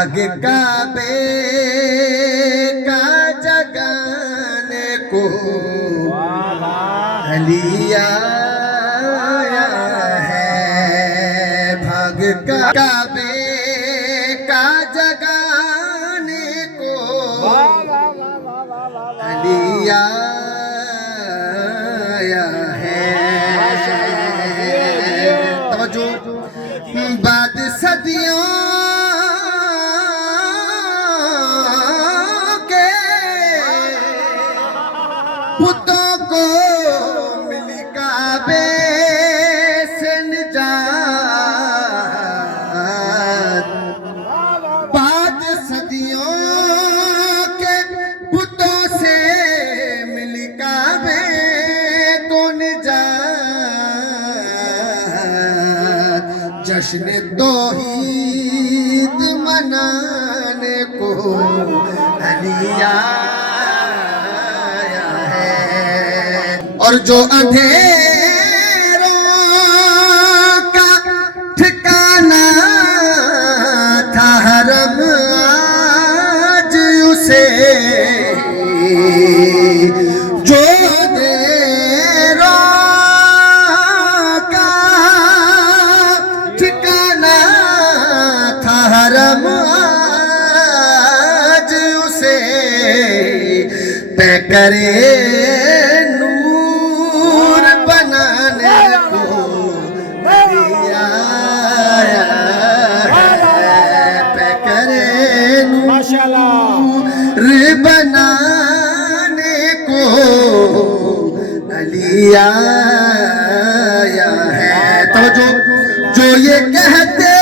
بھاگ کعبے کا جگانے کو علی آیا ہے، بھاگ کعبے کا جگانے کو علی آیا ہے۔ توجہ، بعد صدیوں کے بتوں کو ملی کعبے سے نجات، بعد صدیوں کے بتوں سے ملی کعبے کو نجات، جشن توحید منانے کو علی آیا ہے۔ اور جو اندھیروں کا ٹھکانہ تھا حرم، آج اسے جو دیروں کا ٹھکانہ تھا حرم، آج اسے طے کرے نور بنانے کو علی آیا ہے، طے کرے نور بنانے کو علی آیا ہے۔ تو جو یہ کہتے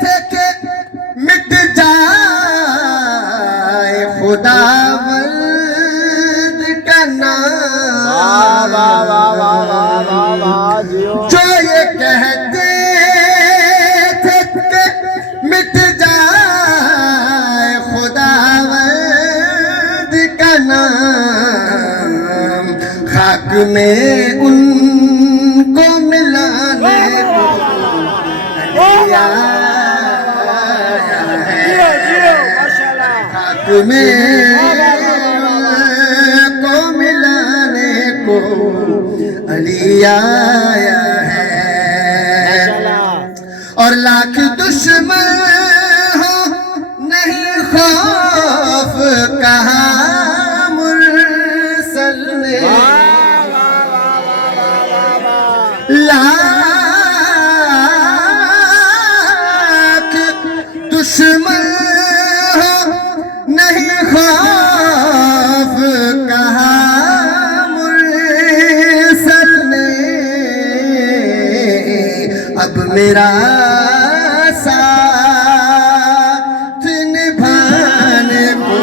تھے کہ مٹ جائے خداوند کا نام، جو یہ کہتے تھے کہ مٹ جائے خداوند کا نام، خاک میں ان کو ملانے کو علی آیا ہے، خاک میں کو ملانے کو علی آیا ہے۔ اور لاکھ دشمن ہو نہیں خوف کہا مرسل نے، لاکھ دشمن ہو نہیں خوف کہا مرسل نے، اب میرا ساتھ نبھانے کو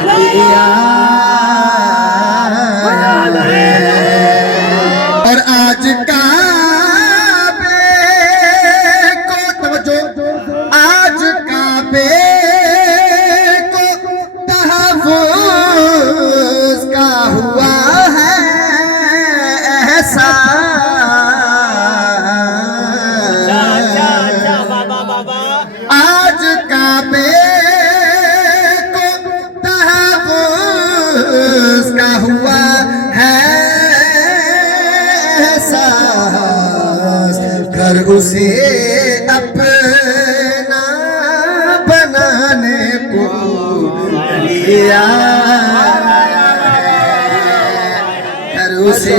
علی آیا ہے۔ اور آج کعبے کو توجہ، آج کعبے کو تحفظ کا ہوا ہے احساس، آج کعبے کو تحفظ کا ہوا ہے احساس، گھر اسے اپنا بنانے کو علی آیا ہے، گھر اسے